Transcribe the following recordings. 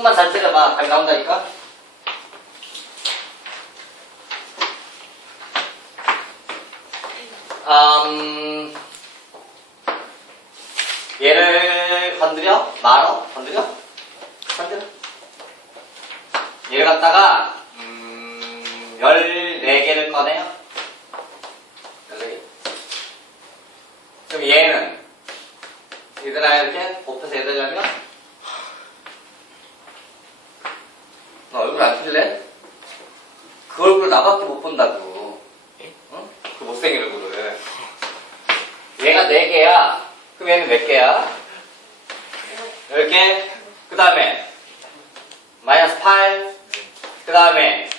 손만 잘 때려봐. 답이 나온다니까. 음, 얘를 건드려? 말어? 건드려? 건드려. 얘를 갖다가, 음, 14개를 꺼내요. 14개. 그럼 얘는, 얘들아, 이렇게 곱해서 얘들하면, 너 얼굴 안 틀래? 그 얼굴 나밖에 못 본다고. 응? 그 못생긴 얼굴을. 얘가 4개야. 그럼 얘는 몇 개야? 10개. 그 다음에, 마이너스 8. 그 다음에,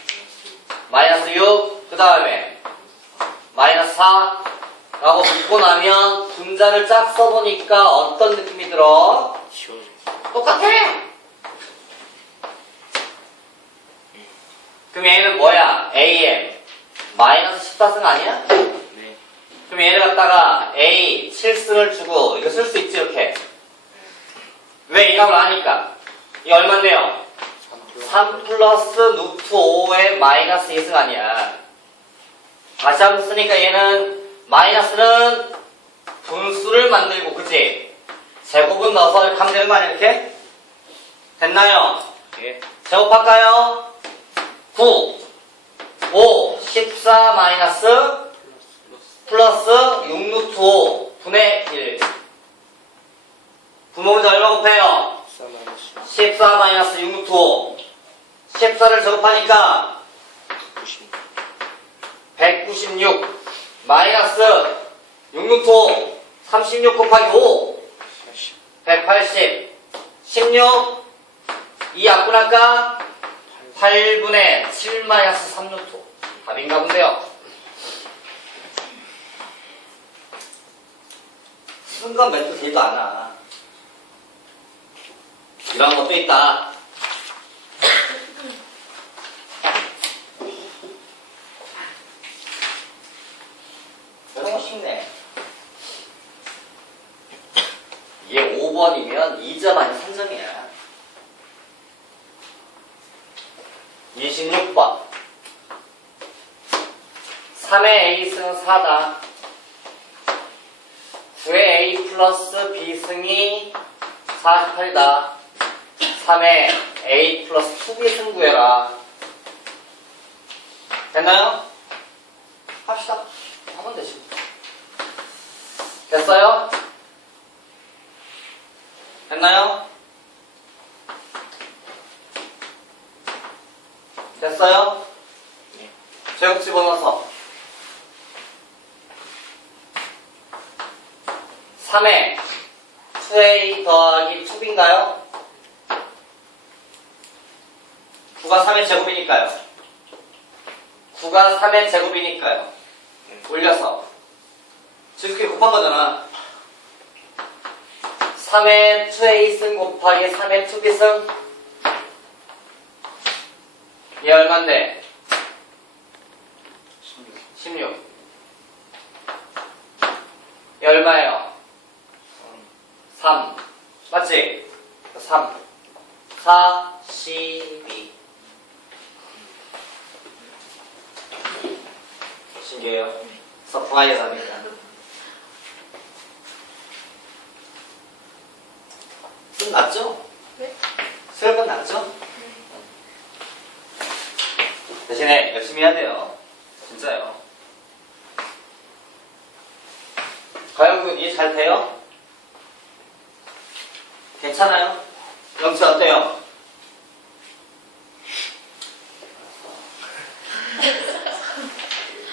마이너스 6. 그 다음에, 마이너스 4. 라고 묶고 나면 분자를 쫙 써보니까 어떤 느낌이 들어? 똑같아! 그럼 얘는 뭐야? AM. 마이너스 14승 아니야? 네. 그럼 얘를 갖다가 A 7승을 주고 이거 쓸 수 있지 이렇게. 왜 이 값을 아니까? 이 얼만데요? 3 플러스 루트 5의 마이너스 2승 아니야. 다시 한번 쓰니까 얘는 마이너스는 분수를 만들고 그치? 제곱은 넣어서 이렇게 하면 되는 거 아니야 이렇게? 됐나요? 예. 제곱할까요? 9, 5, 14 마이너스 플러스 6 루트 5 분의 1. 분모문제 얼마 곱해요? 4마이너스 14 마이너스 6 루트 5. 14를 제곱하니까 90. 196 마이너스 6 루트 5. 36 곱하기 5. 80. 180. 16. 이 약분할까? 8분의 7 마이너스 3루트. 답인가 본데요. 순간 멘트 되지도 않아. 이런 것도 있다. 거 쉽네. 얘 5번이면 2점 아니 3점이야. 26번. 3의 A승 4다. 9의 A 플러스 B승이 48다. 3의 A 플러스 2B승 구해라. 됐나요? 합시다. 하면 되지. 됐어요? 됐나요? 됐어요? 네. 제곱 집어넣어서 3에 2a 더하기 2b인가요? 9가 3의 제곱이니까요. 9가 3의 제곱이니까요. 올려서. 지금 곱한 거잖아. 3의 2a승 곱하기 3의 2b승 얘 얼만데? 16. 16. 얘 얼마예요? 3. 맞지? 3. 4, 12. 신기해요. 서프라이즈 합니다. 좀 낫죠? 네. 수혈건 낫죠? 대신에 열심히 해야 돼요. 진짜요. 과연 이해 잘 돼요? 괜찮아요? 영치 어때요?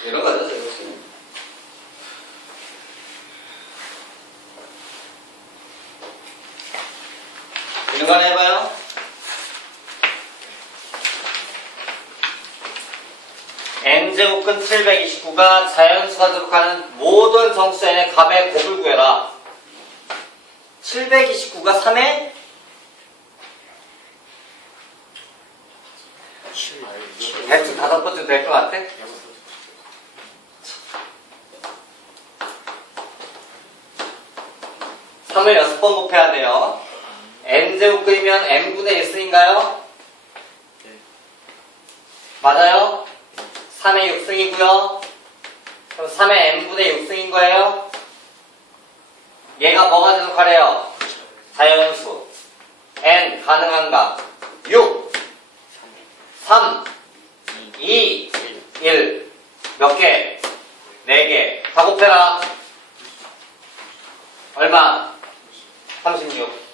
이런 거죠, 지금. 이런 거 하나 해봐요. N제곱근 729가 자연수가 들어가는 모든 정수 n의 값의 곱을 구해라. 729가 3에 7. 7. 대충 다섯 번쯤 될 것 같아? 3을 여섯 번 곱해야 돼요. n제곱근이면 n분의 1승인가요? 네. 맞아요? 3의 6승이고요. 그럼 3의 n분의 6승인 거예요? 얘가 뭐가 대속하래요? 자연수. n 가능한가? 6, 3, 2, 1. 몇 개? 4개. 다 곱해라. 얼마? 36.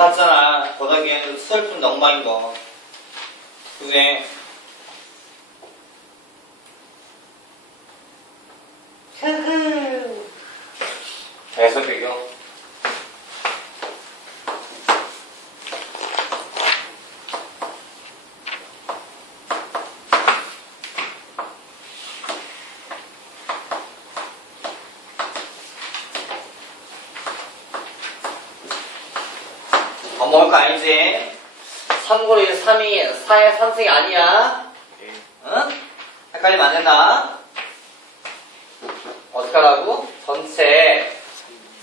봤잖아. 고등학교에는 수혈품 엉망인 거. 그게 대선 배경. 밥 먹을 거 아니지? 3분의 1, 3이 4의 3승이 아니야? 네. 응? 헷갈리면 안 된다. 어떡하라고? 전체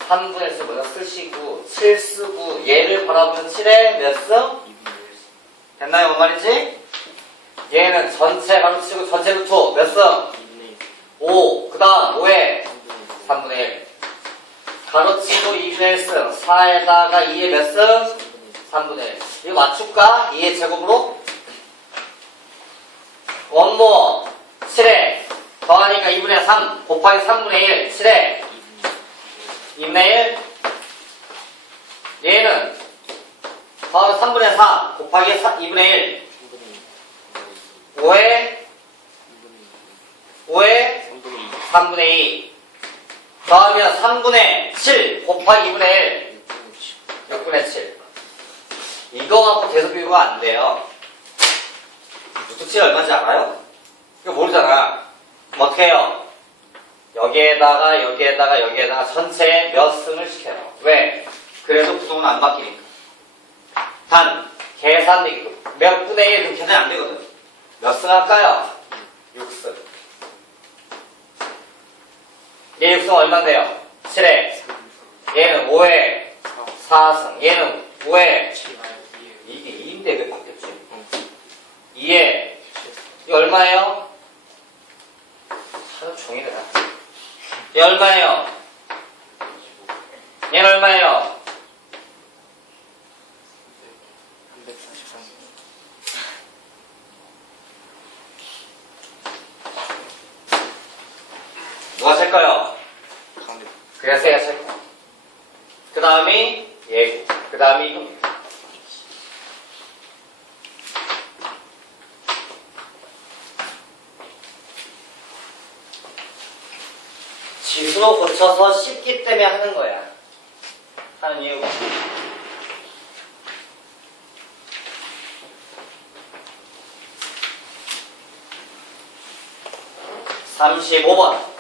3분의 1 먼저 쓰시고 7 쓰고 얘를 바라보면 7에 몇 승? 됐나요? 뭔 말인지? 얘는 전체 가로 치고 전체 루트 몇 승? 5. 그 다음 5에 3분의 1. 가로 치고 2분의 1승. 4에다가 2에 몇 승? 3분의 1. 이거 맞출까? 2의 제곱으로? 원모 7에 더하니까 2분의 3 곱하기 3분의 1 7에 2분의 1 얘는 더하기 3분의 4 곱하기 4, 2분의 1 5에 5에 3분의 2 더하면 3분의 7 곱하기 2분의 1 6분의 7 이거 갖고 계속 비교가 안 돼요. 루트치가 얼마인지 알아요? 이거 모르잖아. 그럼 어떻게 해요? 여기에다가 여기에다가 여기에다가 전체에 몇 승을 시켜요. 왜? 그래도 구성은 안 바뀌니까. 단 계산되기. 몇 분의 1 그럼 계산이 안 되거든. 몇 승 할까요? 6승. 얘 6승 얼마인데요? 7에. 얘는 5에. 4승. 얘는 5에 이게 2인데 왜 바뀌었지? 2에 이 얼마예요? 하루 종일 해라 얘 얼마예요? 얘는 얼마예요? 누가 셀까요? 그래서 얘가 셀 거야 그 다음이 얘고 그 다음이 이겁니다 지수로 고쳐서 쉽기 때문에 하는 거야. 하는 이유가. 삼십오 번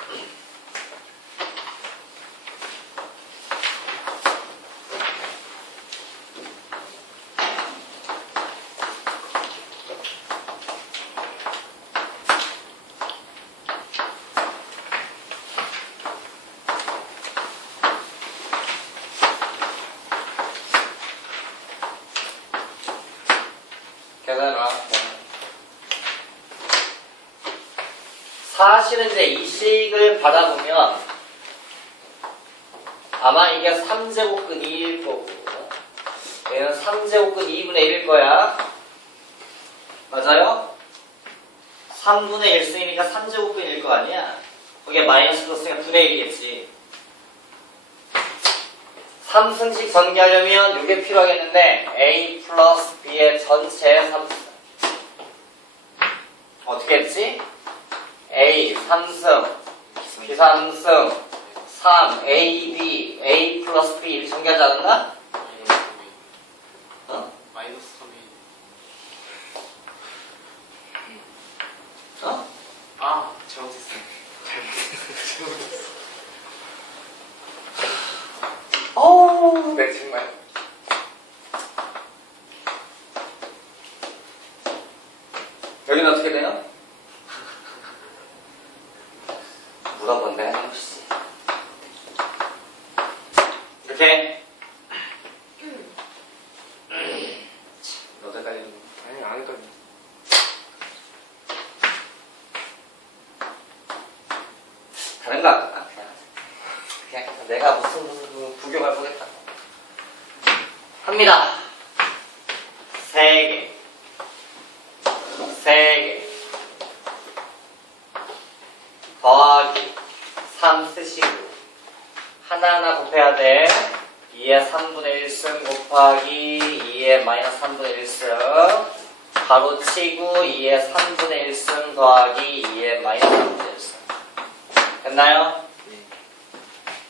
계산해라. 사실은 이제 이 식을 받아보면 아마 이게 3제곱근 2일 거고 얘는 3제곱근 2분의 1일 거야. 맞아요? 3분의 1승이니까 3제곱근일 거 아니야? 거기에 마이너스 플러스니까 분의 1이겠지. 3승씩 전개하려면 이게 필요하겠는데 a 플러스 b의 전체 3승 어떻게 했지? a 3승 b 3승 3 a b a 플러스 b 이렇게 전개하지 않았나? 어? 마이너스 3이 어? 아 잘못했어요 잘못했 어우 네 정말. 여기는 어떻게 돼요? 뭔데 해봅시지. 이렇게. 너도 헷갈리는 거. 아니 안 해도 다른 거 할까? 아, 그냥, 그냥 내가 무슨 무슨 무슨 구경할 거겠다. 합니다. 세 개. 세 개. 더하기 3 쓰시고 하나하나 곱해야 돼. 2의 3분의 1승 곱하기 2의 마이너스 3분의 1승 바로 치고 2의 3분의 1승 더하기 2의 마이너스 3분의 1승 됐나요?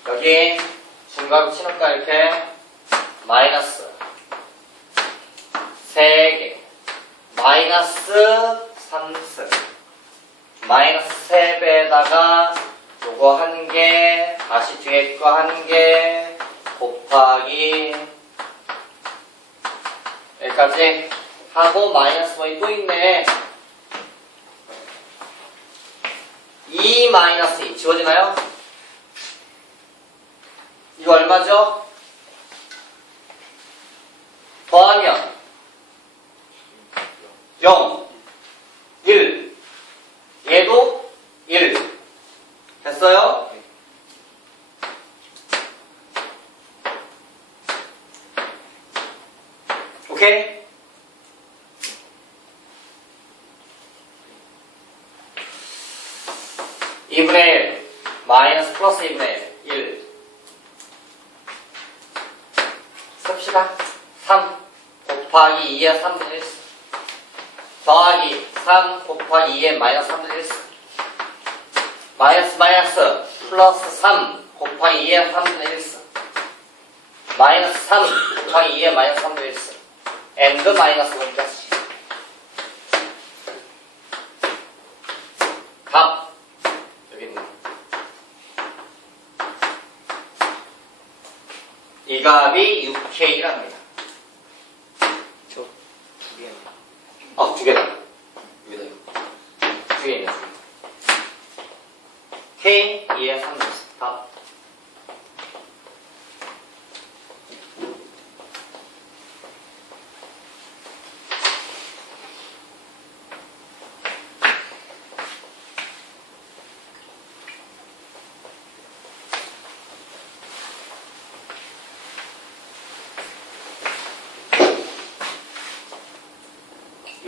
여기 중괄호 치니까 이렇게 마이너스 3개 마이너스 3승 마이너스 3배에다가 요거 한 개 다시 뒤에 거 한 개 곱하기. 여기까지. 하고 마이너스 원이 또 있네. 2 마이너스 2 지워지나요? 이거 얼마죠? 더하면 0 1 얘도 1 됐어요? 오케이? 이분의 1, 마이너스 플러스 2분의 1, 1. 씁시다. 3 곱하기 2의 3분의 1. 더하기 3 곱하기 2의 마이너스 3분의 1. 마이너스 마이너스 플러스 3 곱하기 2의 3분의 1. 마이너스 3 곱하기 2의 마이너스 3분의 1. 엔드 마이너스 1까지. 답. 여기 있네. 이 값이 6K랍니다. 저두 개나. 어, 두 개다. 여기다, 이거. 두 개네. K, 2의 3 답.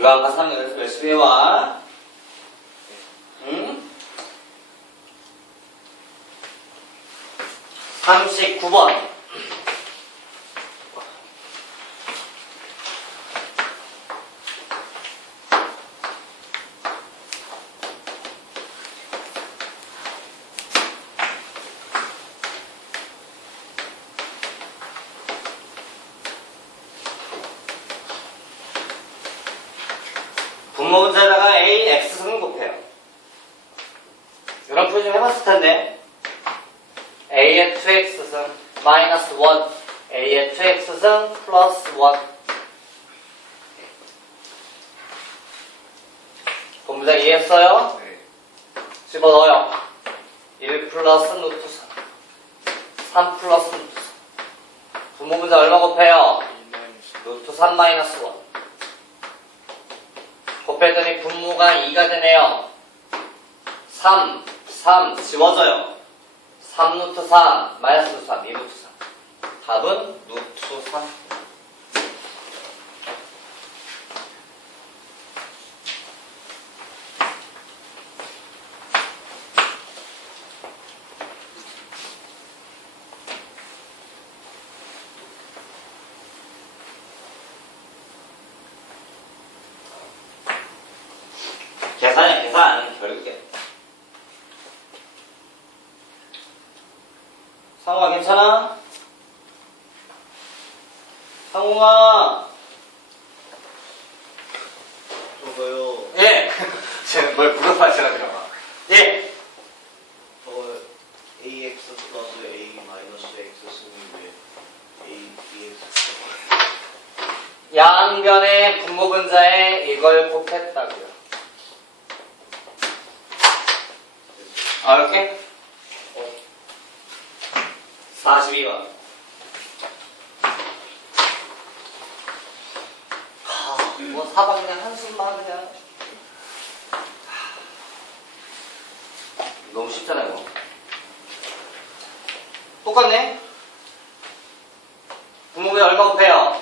유아가 3 연습 열심히 해와. 응? 39번. 분모 문제에다가 a, x승을 곱해요. 이런 풀이 좀 해봤을 텐데. a의 2x승 마이너스 1, 2x승 플러스 1. 본문장 이해했어요? 네. 집어넣어요. 1 플러스 루트 3. 3 플러스 루트 3. 분모 문제 얼마 곱해요? 1 마이너스 루트 3 마이너스 1. 곱했더니 분모가 2가 되네요. 3, 3 지워져요. 3 루트 3 마이너스 루트 3, 2 루트 3. 답은 루트 3. 계산이야, 계산. 결국에. 상우가 괜찮아? 상우가, 저거요. 예. 쟤는 뭘 물어봐주나, 그러면. 예. 저거 ax 플러스 a 마이너스 x 승인데 a 항변의 분모분자에 이걸 곱했다고요. 아, 이렇게? 42번. 뭐 사방 그냥 한숨만 그냥. 너무 쉽잖아요. 똑같네? 분모분자 얼마 곱해요?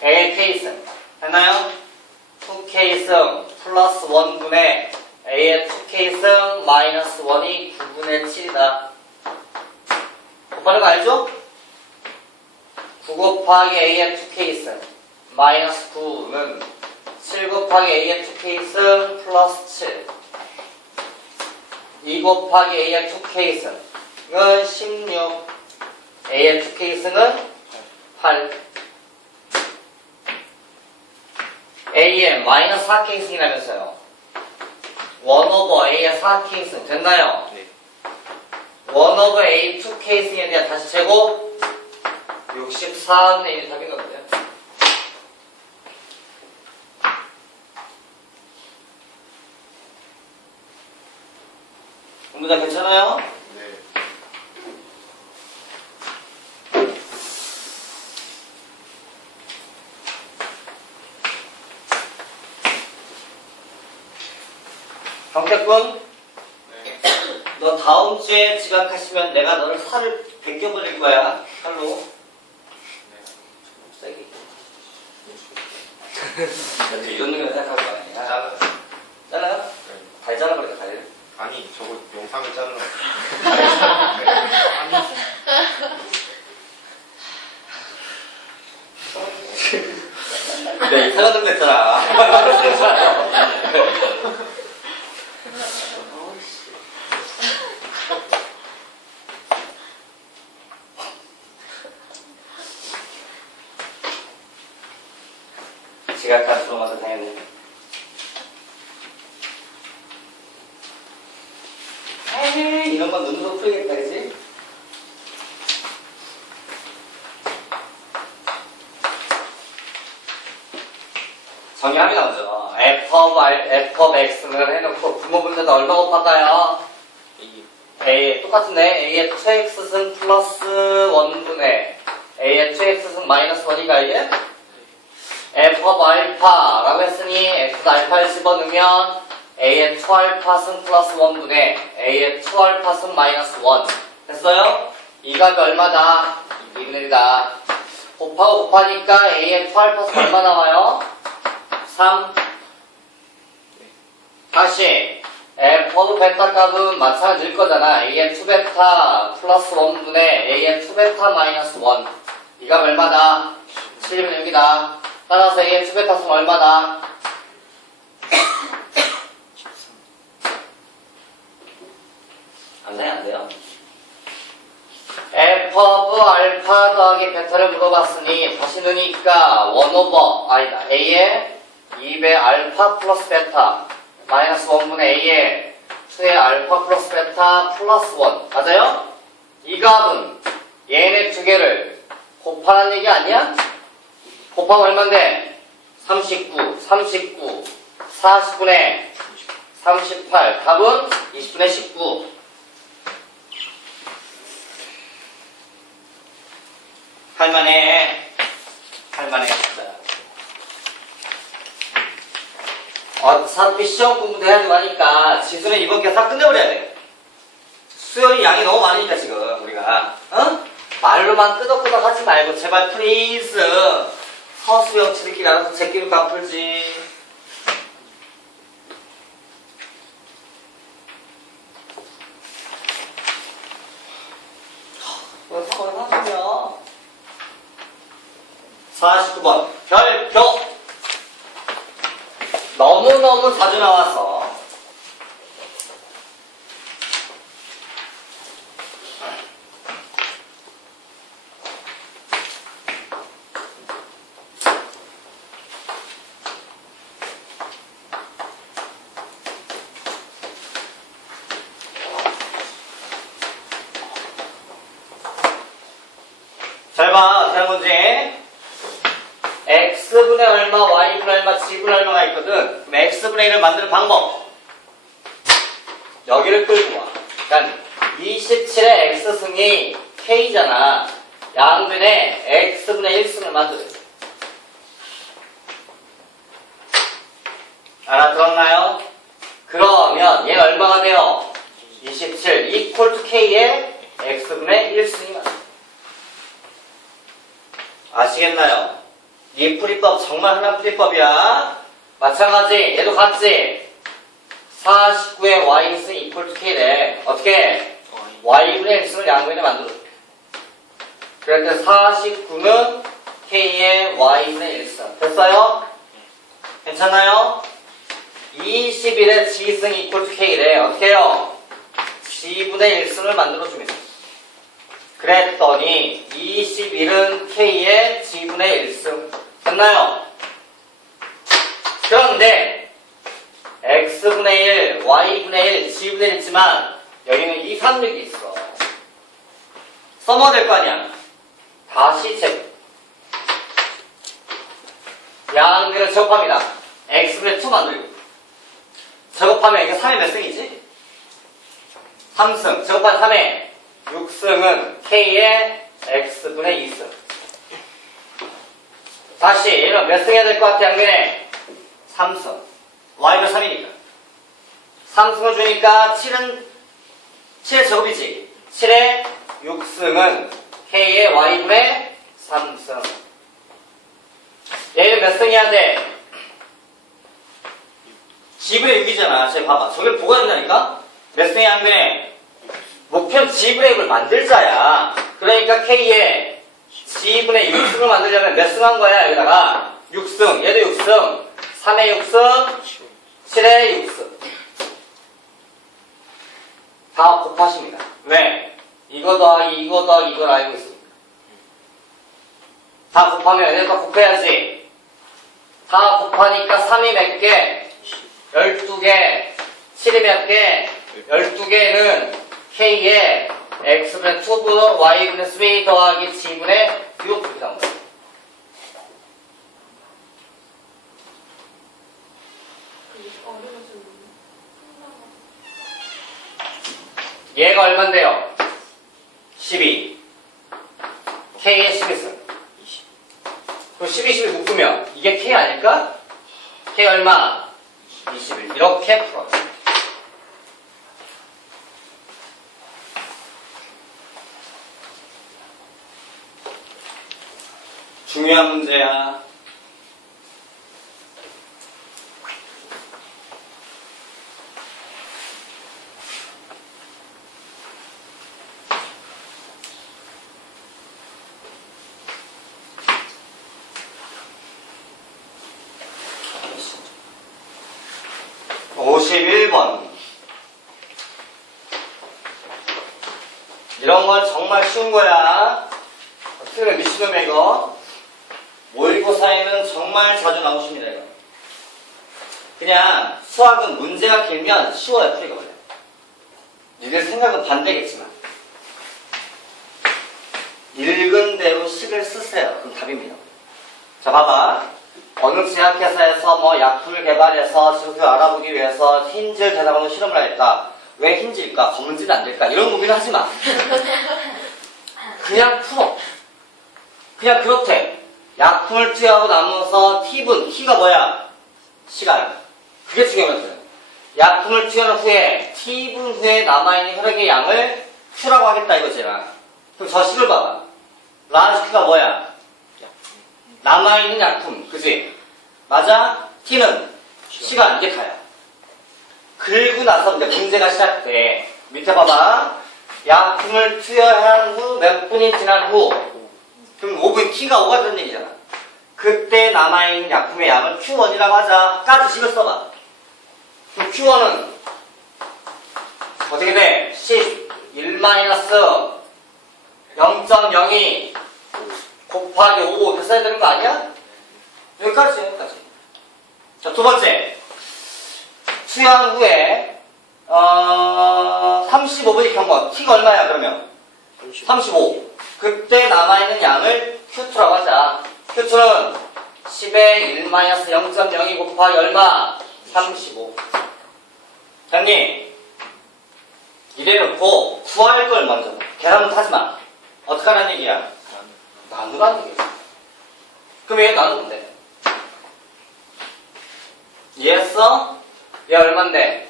A K승 됐나요? 2K승 플러스 1분의 A의 2K승 마이너스 1이 9분의 7이다. 곱하는 거 알죠? 9 곱하기 A의 2K승 마이너스 9는 7 곱하기 A의 2K승 플러스 7 2 곱하기 A의 2K승은 16 A의 2K승은 8 A의 마이너스 4K승이라면서요. 1 오버 A의 4K승 됐나요? 네. 1 오버 A 2K승에 대한 다시 제곱 64는 A 답인 건데요. 공부 다 괜찮아요? 네. 너 다음 주에 지각하시면 내가 너를 살을 벗겨버릴 거야. 칼로. 세게. 근데 이런 놈이 생각할 거 아니야. 잘라. 잘라요? 네. 달 잘라버려, 달. 아니 저거 영상을 자르라고. 내가 이상한 놈 됐잖아. 지각한 수로마도 당했네. 에이, 이런 건 눈으로 풀겠다, 그지? 정의하면 of, R, f of x는 해놓고 부모분자도 얼마 곱할까요? 이 A 똑같은데 A의 2x승 플러스 1분의 A의 2x승 마이너스 1이가 이게 f of 알파라고 했으니 x 알파를 집어넣으면 A의 2알파승 플러스 1분의 A의 2알파승 마이너스 1 됐어요? 이 값이 얼마다? 2분의 1이다 곱하고 곱하니까 A의 2알파승 얼마 나와요? 3 다시 F도 베타 값은 마찬가지일 거잖아. A의 2베타 플러스 1분의 A의 2베타 마이너스 1. 이 값 얼마다? 7이면 여기다. 따라서 A의 2베타 승 얼마다? 안 돼요, 안 돼요. F of 알파 더하기 베타를 물어봤으니 다시 넣으니까 1 오버 아니다 A의 2배 알파 플러스 베타 마이너스 1분의 A의 2의 알파 플러스 베타 플러스 1 맞아요? 이 값은 얘네 두 개를 곱하라는 얘기 아니야? 곱하면 얼만데? 39, 39, 40분의 38 답은 20분의 19 할만해 할만해 어차피 시험 공부도 해야 되고 하니까 지수는 이번 기회 싹 끝내버려야 돼. 수열이 양이 너무 많으니까 지금 우리가. 어? 말로만 끄덕끄덕 하지 말고 제발 플리즈 허수영 지들끼리 알아서 제끼를 갚을지. 왜 사고를 하시냐 49번. 별표. 너무너무 자주 나와서 잘 봐, 다른 문제. x x분의 얼마, y분의 얼마, g분의 얼마가 있거든. 그럼 x분의 1을 만드는 방법. 여기를 끌고 와. 그러니까 27의 x승이 k잖아. 양변에 x분의 1승을 만들어. 알아들었나요? 그러면 얘 얼마가 돼요? 27 equal to k의 x분의 1승이 맞아. 아시겠나요? 이 풀이법 정말 흔한 풀이법이야. 마찬가지 얘도 같지? 49의 y승 equal to k래. 어떻게? y분의 1승을 양변에 만들어. 그럴 때 49는 k의 y분의 1승. 됐어요? 괜찮나요? 21의 g승 equal to k래. 어떻게 해요? g분의 1승을 만들어줍니다. 그랬더니 21은 k의 g분의 1승. 됐나요? 그런데 x분의 1, y분의 1, g분의 1 있지만 여기는 2, 3, 6이 있어. 될거 아니야. 다시 제곱. 양들을 제곱합니다. x분의 2 만들고. 제곱하면 이게 3의 몇 승이지? 3승. 제곱한 3의 6승은 k의 x분의 2승. 다시 얘는 몇승 해야 될 것 같아 양면에? 3승. y가 3이니까. 3승을 주니까 7은 7의 제곱이지. 7의 6승은 k의 y분의 3승. 얘는 몇 승해야 돼? g분의 6이잖아. 쟤 봐봐. 저걸 보고 한다니까? 몇 승의 양면에? 목표는 g분의 6을 만들자야. 그러니까 k의 g분의 6승을 만들려면 몇 승 한 거야, 여기다가? 6승. 얘도 6승. 3의 6승, 7의 6승. 다 곱하십니다. 왜? 이거 더하기 이거 더하기 이걸 알고 있습니다. 다 곱하면 얘도 곱해야지. 다 곱하니까 3이 몇 개? 12개. 7이 몇 개? 12개는 K의 X분의 2분 Y분의 3 더하기 G분의 6 이렇게 나온 거예요. 얘가 얼만데요? 12. K의 11승. 그럼 12, 12 묶으면 이게 K 아닐까? K 얼마? 21. 이렇게 풀어요. 중요한 문제야. 오십일 번 이런 건 정말 쉬운 거야. 보면 미친놈이야, 이거. 모의고사에는 정말 자주 나오십니다, 이거. 그냥 수학은 문제가 길면 쉬워요, 풀이가 원래. 니들 생각은 반대겠지만. 읽은 대로 식을 쓰세요. 그럼 답입니다. 자, 봐봐. 어느 제약회사에서 뭐 약품을 개발해서 지금 알아보기 위해서 흰질 대상으로 실험을 하겠다. 왜 흰질일까? 검은질은 안 될까? 이런 고민을 하지 마. 그냥 풀어. 그냥 그렇대. 약품을 투여하고 남아서 T분, T가 뭐야? 시간. 그게 중요하거든. 약품을 투여한 후에 T분 후에 남아있는 혈액의 양을 Q라고 하겠다 이거잖아. 그럼 저 식을 봐봐. 라지 Q가 뭐야? 남아있는 약품, 그지? 맞아? T는 시간, 이게 다야. 긁고 나서 이제 문제가 시작돼. 밑에 봐봐. 약품을 투여한 후 몇 분이 지난 후 그럼 5분 T가 5가 되는 얘기잖아. 그때 남아있는 약품의 양을 Q1이라고 하자. 까지 식을 써봐. 그럼 Q1은 어떻게 돼? 10, 1 마이너스 0.02 곱하기 5 이렇게 써야 되는 거 아니야? 여기까지, 여기까지. 자, 두 번째. 투여한 후에, 어, 35분이 경과. T가 얼마야, 그러면? 35. 그때 남아있는 양을 Q2라고 하자. Q2는 10에 1-0.02 곱하기 얼마? 35. 형님, 이래놓고 구할 걸 먼저. 계산부터 하지 마. 어떡하라는 얘기야? 나누라는 얘기야. 그럼 얘 나누면 돼. 이해했어? 얘 얼만데?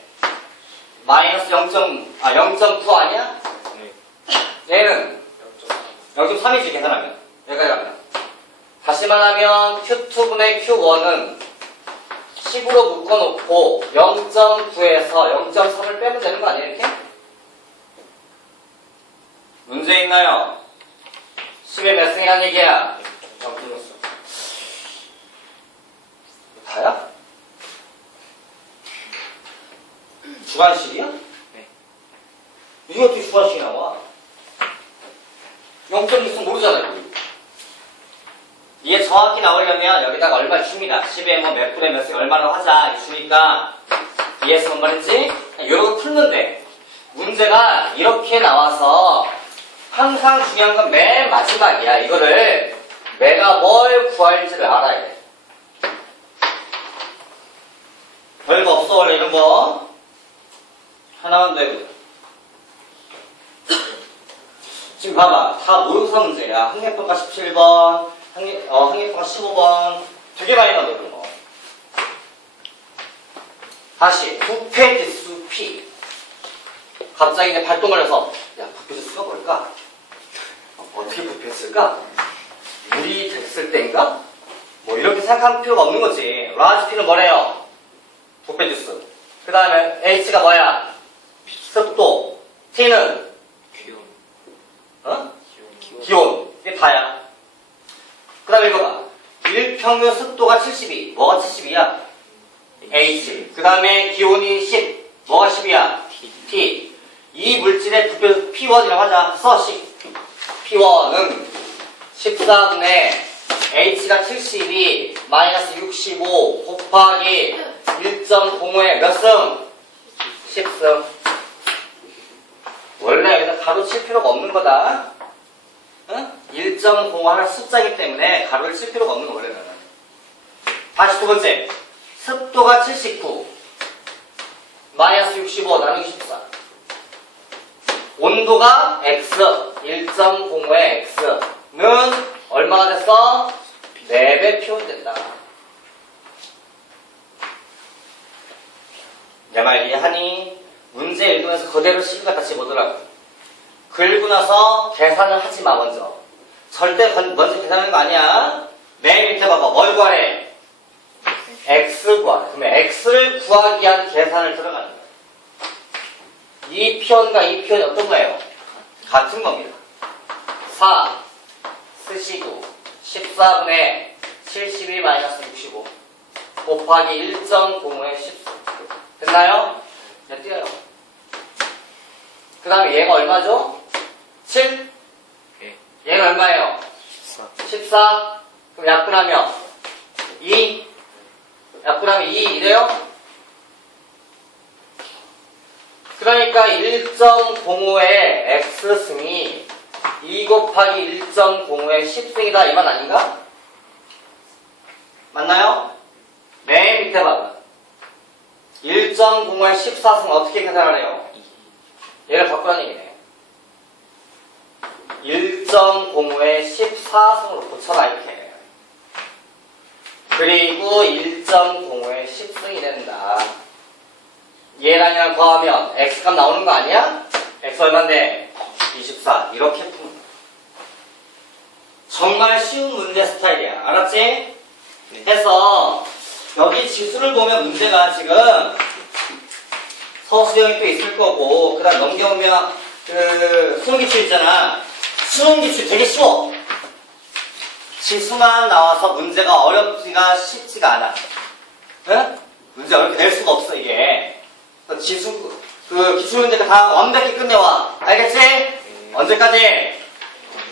마이너스 0. 아, 0.9 아니야? 네. 얘는 0.3이지 계산하면. 여기까지 가면. 다시 말하면 Q2분의 Q1은 10으로 묶어놓고 0.9에서 0.3을 빼면 되는 거 아니에요, 이렇게? 문제 있나요? 10의 몇 승이 한 얘기야? 어, 틀렸어. 다야? 주관식이야? 네. 이게 어떻게 주관식이 나와? 0.6은 모르잖아요. 이게 정확히 나오려면 여기다가 얼마 줍니다. 10에 뭐 몇 분의 몇승 얼마로 하자 주니까 이해해서 뭔 말인지 풀면 돼. 문제가 이렇게 나와서 항상 중요한 건 맨 마지막이야. 이거를 내가 뭘 구할지를 알아야 돼. 별거 없어 원래 이런 거 하나만 더 해보자. 지금 봐봐. 다 모의고사 문제야. 학력평가 17번, 학력, 어, 학력평가 15번. 되게 많이 나와, 그런 거. 다시, 부패 지수 P. 갑자기 이제 발동을 해서, 야, 부패 지수가 뭘까? 어, 어떻게 부패했을까? 물이 됐을 때인가? 뭐, 이렇게 생각할 필요가 없는 거지. 라지 P는 뭐래요? 부패 지수. 그 다음에 H가 뭐야? 습도. T는, 귀여운. 어? 귀여운. 기온. 이게 다야. 그 다음에 이거 봐. 일평균 습도가 72. 뭐가 72야? H. 그 다음에 기온이 10. 뭐가 10이야? T. T. 이 물질의 부표 P1이라고 하자. 써, 10. P1은 14분의 H가 72 마이너스 65 곱하기 1.05의 몇 승? 10승. 원래 여기서 가로 칠 필요가 없는 거다. 응? 1.05 하나 숫자이기 때문에 가로를 칠 필요가 없는 거 원래는. 다시 두 번째. 습도가 79. 마이너스 65 나누기 14. 온도가 x 1.05의 x는 얼마가 됐어? 4배 표현된다. 내말 이해하니? 문제 읽으면서 그대로 시비 갖다 집어보더라고. 긁고 나서 계산을 하지 마, 먼저. 절대 건- 먼저 계산하는 거 아니야. 맨 밑에 봐봐. 뭘 구하래? x 구하래. 그러면 x를 구하기 위한 계산을 들어가는 거야. 이 표현과 이 표현이 어떤 거예요? 같은 겁니다. 4 쓰시고 14분의 72-65 곱하기 1.05의 10 됐나요? 네, 띄어요. 그 다음에 얘가 얼마죠? 7? 예. 얘가 얼마예요? 14. 14? 그럼 약분하면 2? 약분하면 2 이래요? 그러니까 1.05의 x승이 2 곱하기 1.05의 10승이다 이 말 아닌가? 맞나요? 맨 밑에 봐봐 1.05의 14승 어떻게 계산을 해요? 얘를 바꾸라는 얘기네 1.05의 14승으로 고쳐라 이렇게 그리고 1.05의 10승이 된다 얘랑 얘랑 더하면 x값 나오는 거 아니야? x 얼만데? 24 이렇게 푸는 정말 쉬운 문제 스타일이야 알았지? 네. 해서 여기 지수를 보면 문제가 지금 서수형이 또 있을 거고 그 다음 넘겨보면 그 수능기출 있잖아 수능기출 되게 쉬워 지수만 나와서 문제가 어렵지가 쉽지가 않아 응? 문제 어렵게 낼 수가 없어 이게 그 지수 그 기출 문제가 다 완벽히 끝내와 알겠지? 언제까지?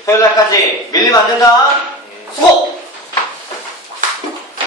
토요일날까지 밀리면 안 된다 수고!